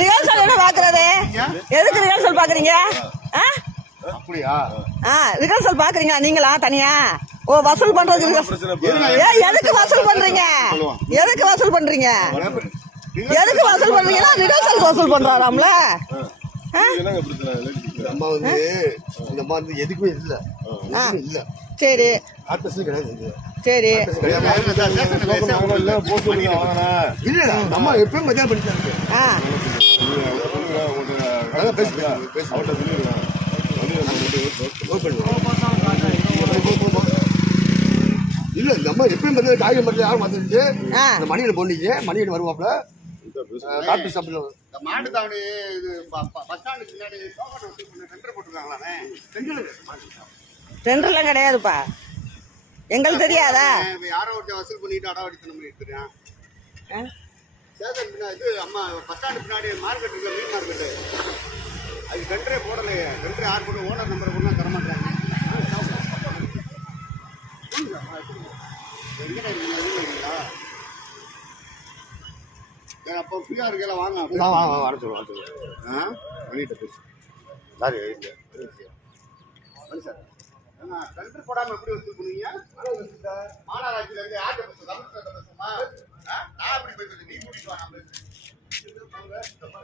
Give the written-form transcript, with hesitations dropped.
Rehearsal என்ன பாக்குறது? எதுக்கு ரிஹர்சல் பாக்குறீங்க? ரிஹர்சல் பாக்குறீங்களா நீங்களா தனியா? ஓ வசூல் பண்றதுக்கு எதுக்கு வசூல் பண்றீங்க? எதுக்கு வசூல் பண்றீங்க? எதுக்கு வசூல் பண்றீங்கன்னா ரிஹர்சல் வசூல் பண்றாராம்ல. எதுக்குமே இல்ல. சரி சரி இல்ல நம்ம எப்பயும் மதியம் படிச்சாங்க. இல்ல நம்ம எப்பயும் வந்து காய்கறி மரத்துல யாரும் வந்துருச்சு. இந்த மணியில போனீங்க மணியில வருவாப்ல காப்பி சாப்பிடுவோம். இந்த மாட்டு தாவணி இது பஸ் ஸ்டாண்டுக்கு முன்னாடி டெண்டர் போட்டுருக்காங்களானே? டெண்டர்லாம் கிடையாதுப்பா, எங்களுக்கு தெரியாதா? யாரோ ஒருத்தர் வசூல் பண்ணிட்டு அடாவடித்தனம் பண்ணிட்டு இருக்கான். சேதன் இது அம்மா பஸ் ஸ்டாண்டு பின்னாடி மார்க்கெட் இருக்கு, மீன் மார்க்கெட்டு. அது டெண்டரே போடலையே. டெண்டர் யார் போட்டு ஓனர் நம்பரை கொண்டு தரமாட்டாங்க. அப்போ ஃப்ரீயாக இருக்கல வாங்க வர சொல்லுவோம். பண்ணிட்டு பேசு சாரி சார். டெண்டர் போடாமல் எப்படி வசூல் பண்ணுவீங்க? மாநகராட்சியிலேருந்து யார்கிட்ட பேசுவோம்? கமிஷனர் பேசுவோமா? நான் எப்படி பேசுறது? நீ கூட்டிட்டு வா. நம்ம